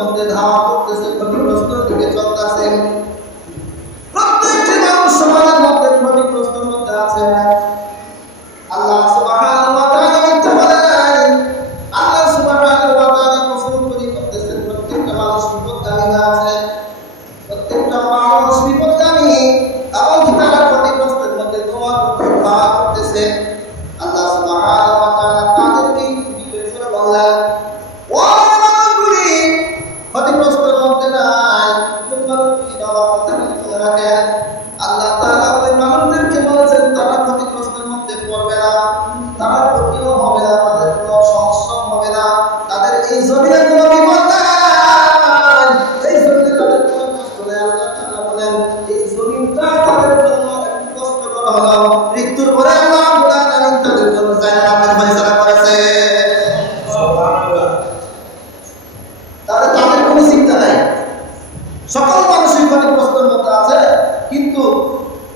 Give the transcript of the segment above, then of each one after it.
মধ্যে ধাওয়া করতেছে, ক্ষতিগ্রস্তর দিকে চলতেছে। প্রত্যেকটি মানুষ সমাজের মধ্যে ক্ষতিগ্রস্তর মধ্যে আছে। আল্লাহ সুবহানাহু ওয়া তাআলা মিথ্যা বলে নাই। আল্লাহ সুবহানাহু ওয়া তাআলা কসম করে করতেছেন প্রত্যেকটা মানুষ বিপদগামী আছে, প্রত্যেকটা মানুষ বিপদগামী, এমনকি তারা ক্ষতিগ্রস্তের মধ্যে দোয়া করতেছে। আল্লাহ সুবহানাহু ওয়া তাআলা তাদেরকে বিশেষ করে বললেন, ও মানুষগুলি ক্ষতিগ্রস্তের মধ্যে নাই, মানুষগুলি বাবা কথা মনে রাখেন। আল্লাহ তাআলা ওই মানুষদেরকে বলেছেন তারা ক্ষতিগ্রস্তের মধ্যে পড়বে না, তারা ক্ষতিও হবে না, তাদের কোনো সমস্যা হবে না, তাদের এই জমিনে কোনো বিপদ নাই, এই জমিনে তাদের কোনো কষ্ট নেই। আল্লাহ তাআলা বলেন এই জমিনটা তাদের জন্য একটু কষ্টকর হলো, মৃত্যুর পরে আল্লাহ রাব্বুল আলামিন তাদের জন্য জান্নাতের ফয়সালা করেছে। সুবহানাল্লাহ। তাদের কোনো চিন্তা নাই, সকল মানুষই ক্ষতিগ্রস্তের মধ্যে আছে, কিন্তু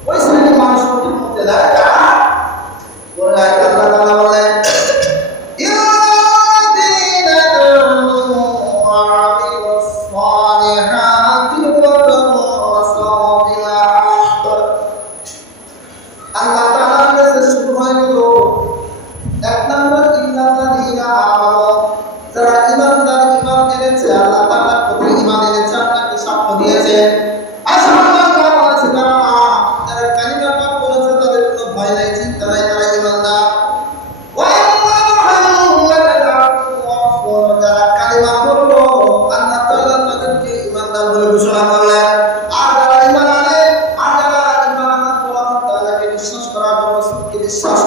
ওই শ্রেণীর মানুষ মধ্যে নাই যারা আল্লাহ তাআলা বলেন আল্লাহ তাআলার কাছে শুরু হয়ে গেল এক নম্বর ইন্নাল্লাযীনা আমানু, যারা ঈমানদার, ঈমান এনেছে, আল্লাহ তাআলার প্রতি ঈমান এনেছে, আপনাকে সাক্ষ্য দিয়েছে, আশহাদু বলেছে তারা কালিমা পাঠ করেছে, তাদের কোনো ভয় নাই, চিন্তা নাই, তারা ঈমানদার। ওয়া মুহাম্মাদুর রাসূলুল্লাহ, যারা কালিমা পড়লো আল্লাহ তাআলা তাদেরকে ঈমানদার বলে ঘোষণা করলেন। আর যারা ঈমান আনে, আর যারা ঈমান আনার পর আল্লাহ তাআলাকে বিশ্বাস করার পর রাসূলকে বিশ্বাস